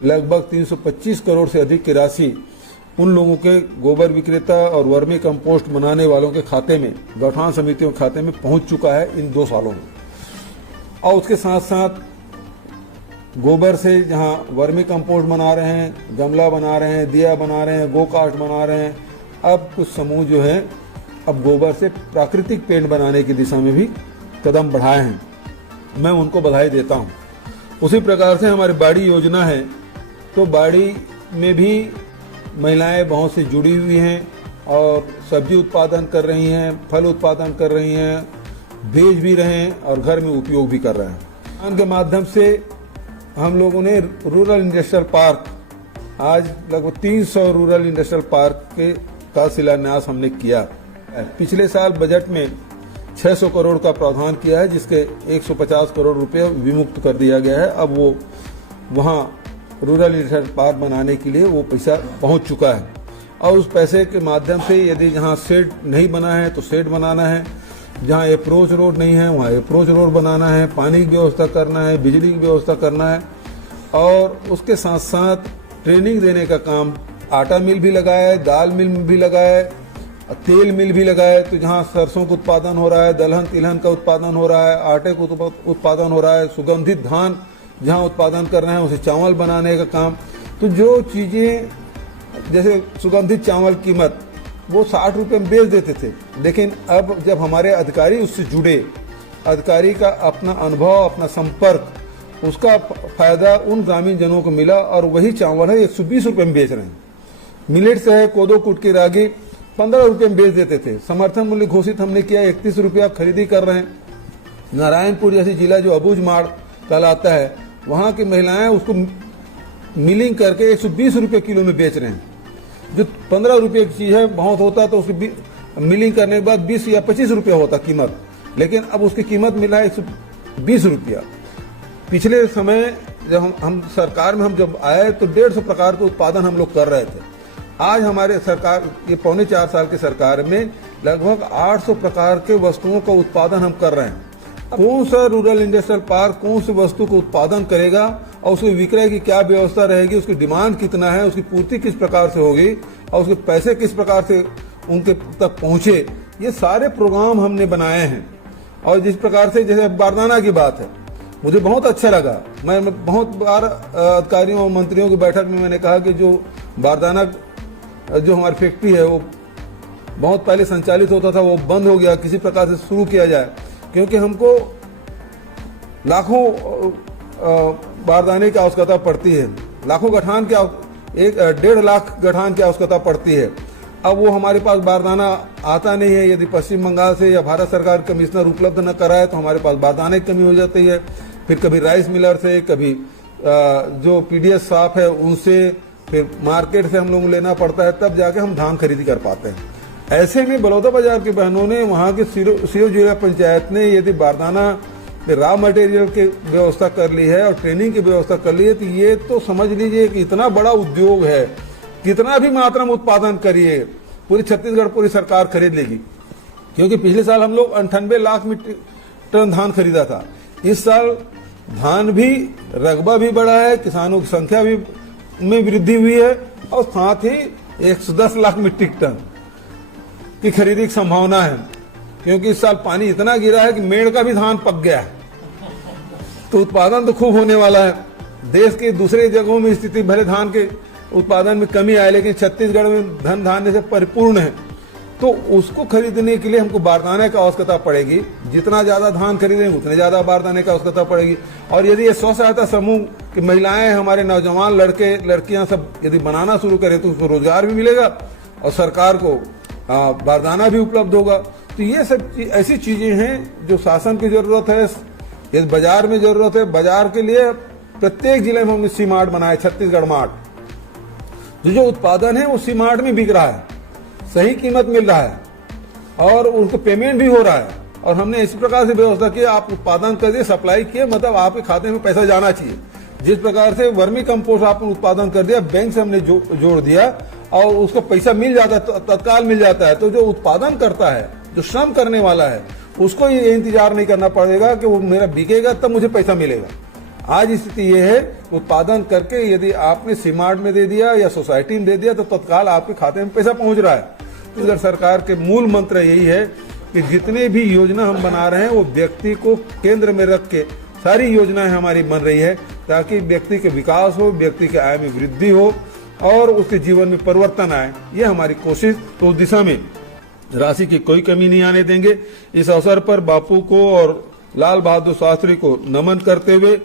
लगभग 325 करोड़ से अधिक की राशि उन लोगों के गोबर विक्रेता और वर्मी कंपोस्ट बनाने वालों के खाते में, गौठान समितियों के खाते में पहुंच चुका है इन 2 सालों में। और उसके साथ साथ गोबर से जहां वर्मी कंपोस्ट बना रहे हैं, गमला बना रहे हैं, दिया बना रहे हैं, गो कास्ट बना रहे हैं, अब कुछ समूह जो है अब गोबर से प्राकृतिक पेंट बनाने की दिशा में भी कदम बढ़ाए हैं। मैं उनको बधाई देता हूं। उसी प्रकार से हमारी बाड़ी योजना है, तो बाड़ी में भी महिलाएं बहुत सी जुड़ी हुई हैं और सब्जी उत्पादन कर रही हैं, फल उत्पादन कर रही हैं, बेच भी रहे हैं और घर में उपयोग भी कर रहे हैं। उनके माध्यम से हम लोगों ने रूरल इंडस्ट्रियल पार्क, आज लगभग 300 रूरल इंडस्ट्रियल पार्क का शिलान्यास हमने किया। पिछले साल बजट में 600 करोड़ का प्रावधान किया है, जिसके 150 करोड़ रुपए विमुक्त कर दिया गया है। अब वो वहाँ रूरल इंडस्ट्रियल पार्क बनाने के लिए वो पैसा पहुंच चुका है और उस पैसे के माध्यम से यदि जहाँ शेड नहीं बना है तो शेड बनाना है, जहाँ अप्रोच रोड नहीं है वहाँ अप्रोच रोड बनाना है, पानी की व्यवस्था करना है, बिजली की व्यवस्था करना है और उसके साथ साथ ट्रेनिंग देने का काम। आटा मिल भी लगाया है, दाल मिल भी लगाया है, तेल मिल भी लगाया है। तो जहाँ सरसों का उत्पादन हो रहा है, दलहन तिलहन का उत्पादन हो रहा है, आटे का उत्पादन हो रहा है, सुगंधित धान जहाँ उत्पादन कर रहे हैं उसे चावल बनाने का काम। तो जो चीजें, जैसे सुगंधित चावल कीमत वो 60 रुपये में बेच देते थे, लेकिन अब जब हमारे अधिकारी उससे जुड़े, अधिकारी का अपना अनुभव, अपना संपर्क, उसका फायदा उन ग्रामीण जनों को मिला और वही चावल है 120 रुपये में बेच रहे हैं। मिलेट से है, कोदो कुट की रागी 15 रुपये में बेच देते थे। समर्थन मूल्य घोषित हमने किया, 31 रुपया खरीदी कर रहे हैं। नारायणपुर जैसी जिला जो अबूझ माड़ कहलाता है, वहाँ की महिलाएं उसको मिलिंग करके 120 रुपये किलो में बेच रहे हैं। जो 15 रुपये की चीज है, बहुत होता तो उसकी मिलिंग करने के बाद 20 या 25 रुपया होता कीमत, लेकिन अब उसकी कीमत मिला है 120 रुपया। पिछले समय जब हम सरकार में जब आए तो 150 प्रकार के उत्पादन हम लोग कर रहे थे। आज हमारे सरकार, ये पौने 4 साल की सरकार में लगभग 800 प्रकार के वस्तुओं का उत्पादन हम कर रहे हैं। कौन सा रूरल इंडस्ट्रियल पार्क कौन सी वस्तु को उत्पादन करेगा और उसके विक्रय की क्या व्यवस्था रहेगी, उसकी डिमांड कितना है, उसकी पूर्ति किस प्रकार से होगी और उसके पैसे किस प्रकार से उनके तक पहुंचे, ये सारे प्रोग्राम हमने बनाए हैं। और जिस प्रकार से, जैसे बारदाना की बात है, मुझे बहुत अच्छा लगा। मैं बहुत बार अधिकारियों और मंत्रियों की बैठक में मैंने कहा कि जो बारदाना जो हमारी फैक्ट्री है वो बहुत पहले संचालित होता था, वो बंद हो गया, किसी प्रकार से शुरू किया जाए, क्योंकि हमको लाखों बारदाने की आवश्यकता पड़ती है, लाखों गठान की 1.5 लाख गठान की आवश्यकता पड़ती है। अब वो हमारे पास बारदाना आता नहीं है। यदि पश्चिम बंगाल से या भारत सरकार कमिश्नर उपलब्ध न कराए तो हमारे पास बारदाने की कमी हो जाती है। फिर कभी राइस मिलर से, कभी जो पीडीएस शॉप है उनसे, फिर मार्केट से हम लोग लेना पड़ता है, तब जाके हम धान खरीदी कर पाते हैं। ऐसे में बलौदा बाजार की बहनों ने, वहाँ के सीओ जिला पंचायत ने यदि बारदाना रॉ मटेरियल की व्यवस्था कर ली है और ट्रेनिंग की व्यवस्था कर ली है, तो ये तो समझ लीजिए कि इतना बड़ा उद्योग है। कितना भी मात्रा में उत्पादन करिए, पूरी छत्तीसगढ़ पूरी सरकार खरीद लेगी, क्योंकि पिछले साल हम लोग 98 लाख मीट्रिक टन धान खरीदा था। इस साल धान भी, रकबा भी बढ़ा है, किसानों की संख्या भी में वृद्धि हुई है और साथ ही 110 लाख मीट्रिक टन की खरीदी की संभावना है, क्योंकि इस साल पानी इतना गिरा है कि मेड़ का भी धान पक गया है। तो उत्पादन तो खूब होने वाला है। देश के दूसरे जगहों में स्थिति भले धान के उत्पादन में कमी आए, लेकिन छत्तीसगढ़ में धन धान्य से परिपूर्ण है। तो उसको खरीदने के लिए हमको बारदाने की आवश्यकता पड़ेगी। जितना ज्यादा धान खरीदेंगे उतने ज्यादा बारदाने की आवश्यकता पड़ेगी। और यदि ये स्व सहायता समूह की महिलाएं, हमारे नौजवान लड़के लड़कियां सब यदि बनाना शुरू करें तो उसको रोजगार भी मिलेगा और सरकार को बारदाना भी उपलब्ध होगा। तो ये सब ऐसी चीजें हैं जो शासन की जरूरत है, यदि बाजार में जरूरत है। बाजार के लिए प्रत्येक जिले में हमने सी मार्ट बनाए, छत्तीसगढ़ मार्ट। जो उत्पादन है वो सी मार्ट में बिक रहा है, सही कीमत मिल रहा है और उनको पेमेंट भी हो रहा है। और हमने इस प्रकार से व्यवस्था की, आप उत्पादन कर दिए, सप्लाई किए, मतलब आपके खाते में पैसा जाना चाहिए। जिस प्रकार से वर्मी कंपोस्ट आपने उत्पादन कर दिया, बैंक से हमने जोड़ दिया और उसको पैसा मिल जाता है, तत्काल मिल जाता है। तो जो उत्पादन करता है, जो श्रम करने वाला है, उसको ये इंतजार नहीं करना पड़ेगा कि वो मेरा बिकेगा तब मुझे पैसा मिलेगा। आज स्थिति ये है, उत्पादन करके यदि आपने सीमार्ट में दे दिया या सोसाइटी में दे दिया तो तत्काल आपके खाते में पैसा पहुंच रहा है। इधर सरकार के मूल मंत्र यही है कि जितने भी योजना हम बना रहे हैं वो व्यक्ति को केंद्र में रख के सारी योजनाएं हमारी बन रही है, ताकि व्यक्ति के विकास हो, व्यक्ति के आय में वृद्धि हो और उसके जीवन में परिवर्तन आए। ये हमारी कोशिश, तो उस दिशा में राशि की कोई कमी नहीं आने देंगे। इस अवसर पर बापू को और लाल बहादुर शास्त्री को नमन करते हुए